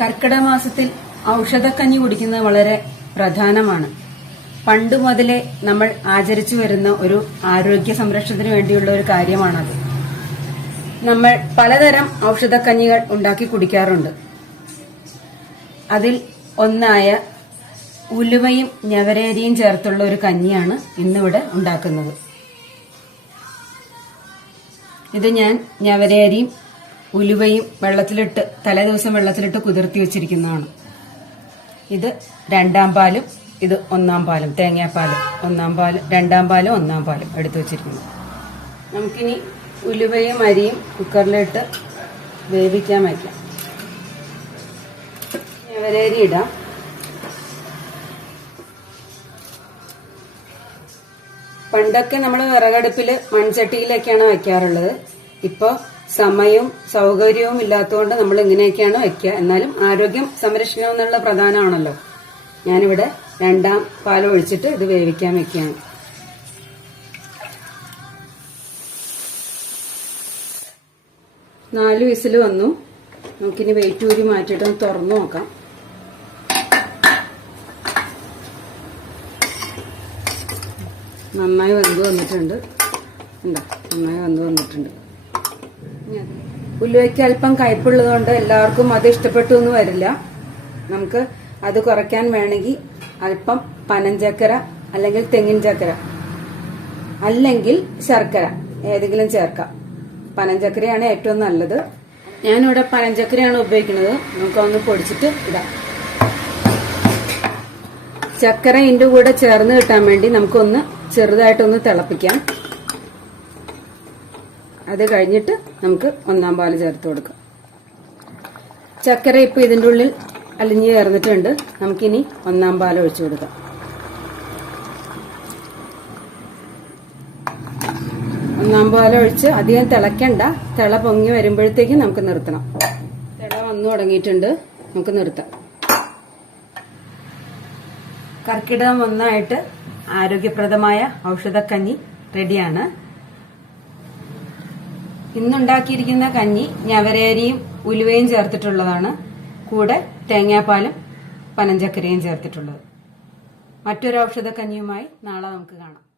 കർക്കിടക മാസത്തിൽ ഔഷധക്കഞ്ഞി കുടിക്കുന്നത് വളരെ പ്രധാനമാണ്. പണ്ട് മുതലേ നമ്മൾ ആചരിച്ചു വരുന്ന ഒരു ആരോഗ്യ സംരക്ഷണത്തിന് വേണ്ടിയുള്ള ഒരു കാര്യമാണത്. നമ്മൾ പലതരം ഔഷധക്കഞ്ഞികൾ ഉണ്ടാക്കി കുടിക്കാറുണ്ട്. അതിൽ ഒന്നായ ഉലുവയും ഞവരയരിയും ചേർത്തുള്ള ഒരു കഞ്ഞിയാണ് ഇന്നിവിടെ ഉണ്ടാക്കുന്നത്. ഇത് ഞാൻ ഞവരയരിയും ഉലുവയും വെള്ളത്തിലിട്ട് തലേദിവസം വെള്ളത്തിലിട്ട് കുതിർത്തി വെച്ചിരിക്കുന്നതാണ്. ഇത് രണ്ടാം പാലും ഇത് ഒന്നാം പാലും, തേങ്ങാപ്പാലും ഒന്നാം പാലും, രണ്ടാം പാലും ഒന്നാം പാലും എടുത്തു വെച്ചിരിക്കുന്നു. നമുക്കിനി ഉലുവയും അരിയും കുക്കറിലിട്ട് വേവിക്കാൻ വയ്ക്കാം. ഞവരയരി ഇടാം. പണ്ടൊക്കെ നമ്മൾ വിറകടുപ്പില് മൺചട്ടിയിലൊക്കെയാണ് വയ്ക്കാറുള്ളത്. ഇപ്പൊ സമയവും സൗകര്യവും ഇല്ലാത്തതുകൊണ്ട് നമ്മൾ ഇങ്ങനെയൊക്കെയാണ് വയ്ക്കുക. എന്നാലും ആരോഗ്യം സംരക്ഷണം എന്നുള്ള പ്രധാനമാണല്ലോ. ഞാനിവിടെ രണ്ടാം പാൽ ഒഴിച്ചിട്ട് ഇത് വേവിക്കാൻ വെക്കുകയാണ്. നാല് വിസിൽ വന്നു. നമുക്കിനി വെയിറ്റ് ഊരി മാറ്റിയിട്ട് ഒന്ന് തുറന്നു നോക്കാം. നന്നായി വെന്ത് വന്നിട്ടുണ്ട്. നന്നായി വെന്ത് വന്നിട്ടുണ്ട്. ഉലുവയ്ക്ക് അല്പം കയ്പുള്ളതുകൊണ്ട് എല്ലാവർക്കും അത് ഇഷ്ടപ്പെട്ടു എന്ന് വരില്ല. നമുക്ക് അത് കുറയ്ക്കാൻ വേണമെങ്കിൽ അല്പം പനഞ്ചക്കര അല്ലെങ്കിൽ തെങ്ങിൻ ചക്കര അല്ലെങ്കിൽ ശർക്കര ഏതെങ്കിലും ചേർക്കാം. പനഞ്ചക്കരയാണ് ഏറ്റവും നല്ലത്. ഞാനിവിടെ പനഞ്ചക്കരയാണ് ഉപയോഗിക്കുന്നത്. നമുക്കൊന്ന് പൊടിച്ചിട്ട് ഇടാം. ചക്കര ഇതിന്റെ കൂടെ ചേർന്ന് കിട്ടാൻ വേണ്ടി നമുക്കൊന്ന് ചെറുതായിട്ടൊന്ന് തിളപ്പിക്കാം. അത് കഴിഞ്ഞിട്ട് നമുക്ക് ഒന്നാം പാല് ചേർത്ത് കൊടുക്കാം. ചക്കര ഇപ്പൊ ഇതിന്റെ ഉള്ളിൽ അലിഞ്ഞു ചേർന്നിട്ടുണ്ട്. നമുക്കിനി ഒന്നാം പാൽ ഒഴിച്ചു കൊടുക്കാം. ഒന്നാം പാൽ ഒഴിച്ച് അധികം തിളക്കണ്ട. തിള പൊങ്ങി വരുമ്പോഴത്തേക്ക് നമുക്ക് നിർത്തണം. തിള വന്നു തുടങ്ങിയിട്ടുണ്ട്. നമുക്ക് നിർത്താം. കർക്കിടകം ഒന്നായിട്ട് ആരോഗ്യപ്രദമായ ഔഷധക്കഞ്ഞി റെഡിയാണ്. ഇന്നുണ്ടാക്കിയിരിക്കുന്ന കഞ്ഞി ഞവരയരിയും ഉലുവയും ചേർത്തിട്ടുള്ളതാണ്. കൂടെ തേങ്ങാപ്പാലും പനഞ്ചക്കരയും ചേർത്തിട്ടുള്ളത്. മറ്റൊരു ഔഷധക്കഞ്ഞിയുമായി നാളെ നമുക്ക് കാണാം.